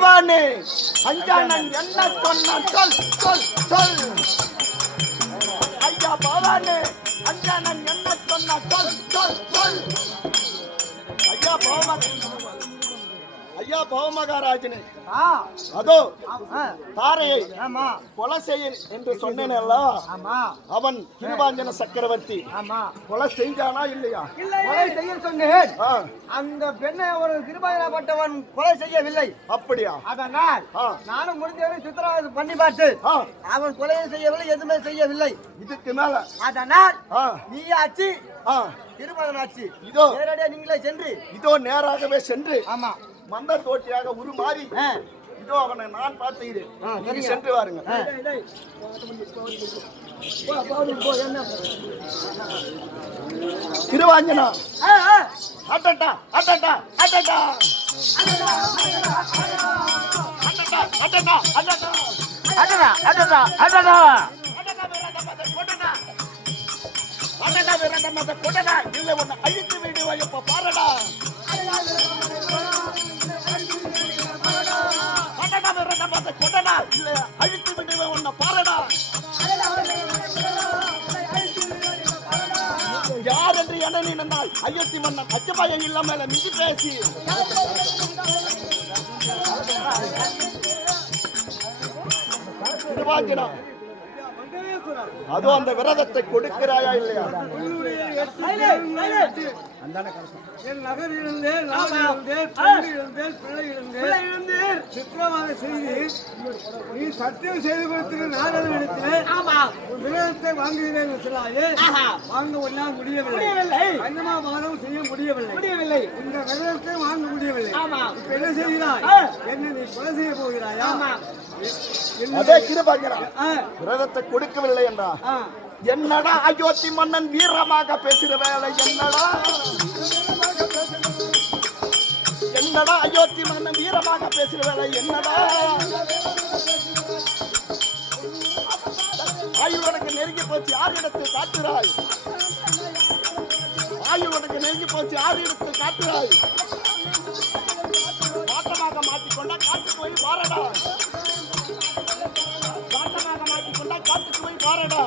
பவானே அஞ்சானன் என்ன சொன்ன சொல் சொல் சொல். ஐயா பவானே அஞ்சானன் என்ன சொன்ன சொல் சொல் சொல். ஐயா பவமகாராஜனே, அதோ தாரையை கொலை செய்ய என்று சொன்னேன். அவன் திருவாஞ்சன சக்கரவர்த்தி கொலை செஞ்சானா இல்லையா? கொலை செய்ய சொன்னேன். அந்த பெண்ணை ஒரு திருவாஞ்சனப்பட்டவன் கொலை செய்யவில்லை. அப்படியா? அதனால் நானும் முடிஞ்சவரை சித்திரவதை பண்ணி பார்த்து அவன் கொலை செய்யவில்லை, எதுவுமே செய்யவில்லை. இதுக்கு மேல அதனால் நீ ஆச்சு திருமகனாச்சு. இதோ நேரடியாக நீங்களே சென்று இதோ நேராகவே சென்று மந்தர் தோட்டியாக உருமாறி இதோ அவனை நான் பார்த்துகிறேன். சென்று வாருங்க. திருவாஞ்சனா அட்டட்டா அட்டட்டா அட்டட்டா அட்டட்டா அட்டட்டா அட்டட்டா அட்டட்டா அட்டட்டா கொட்டடா இல்ல ஒன்னு அழித்து விடுவா. இப்ப பாருடா கொட்டடா இல்ல அழித்து விடுவா உன்ன பாருடா. யார் என்று என நினைந்தால் அயோத்தி மன்னன் அச்சபாயம் இல்லாம மிஞ்சி பேசி திருவாஞ்சனா அதோ அந்த விரதத்தை கொடுக்கிறாயா இல்லையா? என் நகர் இழந்தேன், பிள்ளை இழந்தேன், சித்திரமாக செய்து நீ சத்தியம் செய்து கொடுத்து நான் அதை நினைத்தேன். விரதத்தை வாங்குகிறேன் சொல்லாயே, வாங்க ஒன்றால் முடியவில்லை. அந்தமா வாரம் செய்ய முடியவில்லை. இந்த விரதத்தை வாங்க முடியவில்லை. இப்ப என்ன செய்கிறாய்? என்ன நீ கொலை செய்ய போகிறாயா? அதே விரதத்தை கொடுக்கவில்லை என்றா என்னடா அயோத்தி மன்னன் வீரமாக பேசுற வேலை? என்னடா அயோத்தி மன்னன் வீரமாக பேசுற வேலை? என்னடா ஆயுளுக்கு நெருங்கி போச்சு, யாரிடத்தில் காட்டுறாய்? ஆயுளுக்கு நெருங்கி போச்சு, யாரிடத்தில் காட்டுறாய்? காட்டமாக மாற்றிக்கொண்டா காட்டு போய் வாரடா. காட்டமாக மாற்றிக்கொண்டா காட்டுக்கு போய் வாரடா.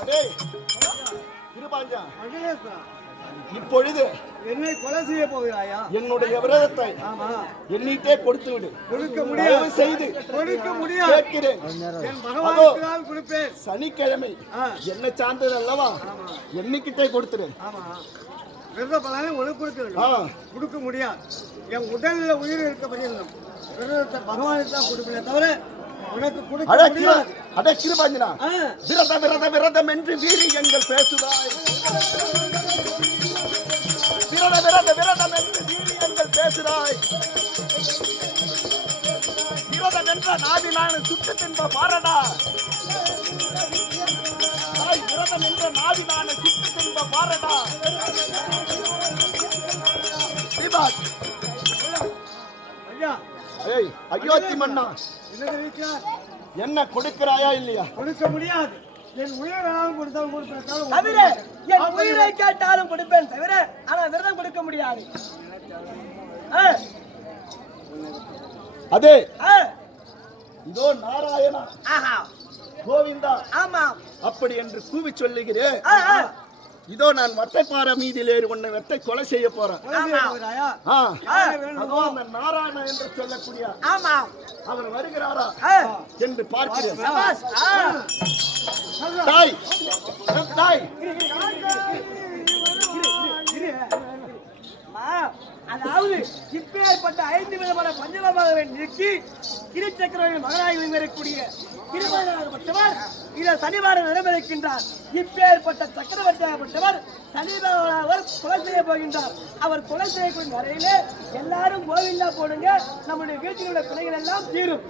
அடே திருபாஞ்சா, இப்பொழுது என்னை கொலை செய்ய போகிறாயா? என்னுடைய விரதத்தை எண்ணிட்டே கொடுத்து விடு. கொடுக்க முடியாது, செய்து கொடுக்க முடியாது. கேட்கிறேன். என் பகவானுக்கு கொடுப்பேன். சனிக்கிழமை என்ன சார்ந்தது அல்லவா? எண்ணிக்கிட்டே கொடுத்துரு. விரத பலனை உனக்கு கொடுக்க வேண்டும். கொடுக்க முடியாது. என் உடல்ல உயிர் இருக்க பரியந்தம் விரதத்தை பகவானுக்கு தான் கொடுப்பேன் தவிர உனக்கு கொடுக்க முடியாது. அடே கிருபாஞ்சனா, விரதம் விரதம் விரதம் என்று வீரியங்கள் பேசுதாய். விரதம் விரதம் விரதம் என்று வீரியங்கள் பேசுதாய். விரதம் என்ற நாவிலான சுட்டு தின்ப பாரடா. விரதம் என்ற நாவிலான சுட்டு தின்ப பாரடா. அயோத்தி மன்னா, என்ன கொடுக்கிறாயா இல்லையா? கொடுக்க முடியாது. என் உயிர் வேணாலும் கொடுத்தாலும் கொடுப்பேன் தவிர, என் உயிரை கேட்டாலும் கொடுப்பேன் தவிர, ஆனா விரதம் கொடுக்க முடியாது. அதே இதோ நாராயணா, கோவிந்தா, ஆமா அப்படி என்று கூவி சொல்லுகிறேன். இதோ நான் வட்டைப்பாறை மீதில் ஏறி உன்னை வெட்டை கொலை செய்ய போறேன். அந்த நாராயணன் என்று சொல்லக்கூடிய அவர் வருகிறாரா என்று பார்க்கிறேன். தாய் தாய், அதாவது இப்பேற்பட்ட 5 விதமான பஞ்சமமாக நீக்கி திருச்சக்கரவர்த்தி மகனாக வரக்கூடிய திருமணமாகப்பட்டவர் இதை சனிவாரம் நிறைவேறுகின்றார். இப்பேற்பட்ட சக்கரவர்த்தியாகப்பட்டவர் சனிவாரம் கொலை செய்ய போகின்றார். அவர் கொலை செய்யக்கூடிய வரையிலே எல்லாரும் கோவிந்தா போடுங்க, நம்முடைய வீட்டில் உள்ள பிள்ளைகள் எல்லாம் தீரும்.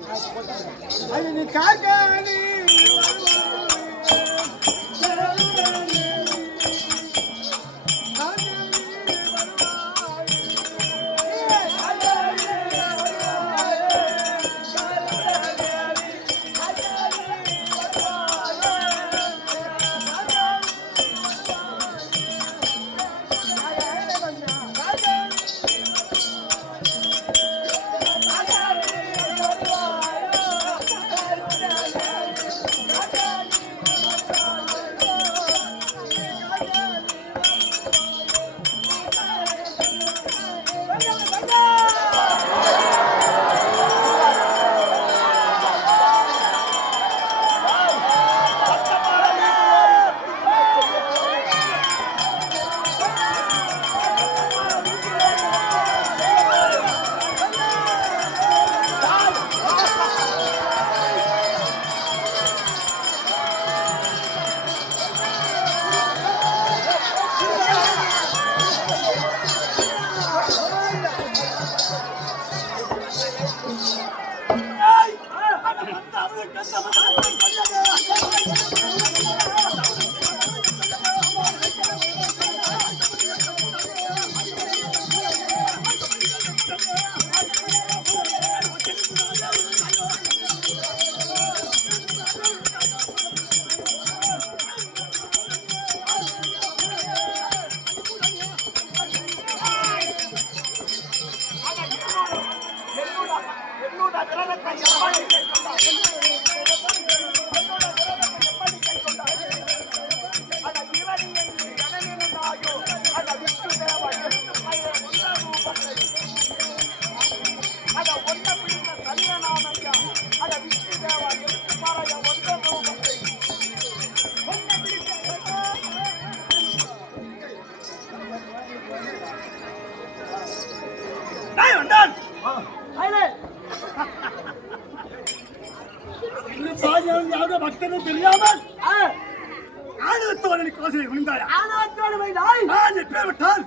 பக்தனும் தெரியாமல் ஆணவத்தோடு கோசலை விழுந்தாயா? ஆணவத்தோடு வைத்தாய். நான் எப்பேர் விட்டால்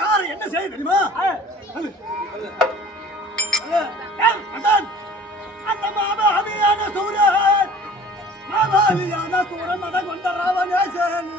யாரை என்ன செய்ய தெரியுமா? அந்த மாபாவியான சூரன் மாபாவியான சூரன் மதம் கொண்ட ராவணேசன்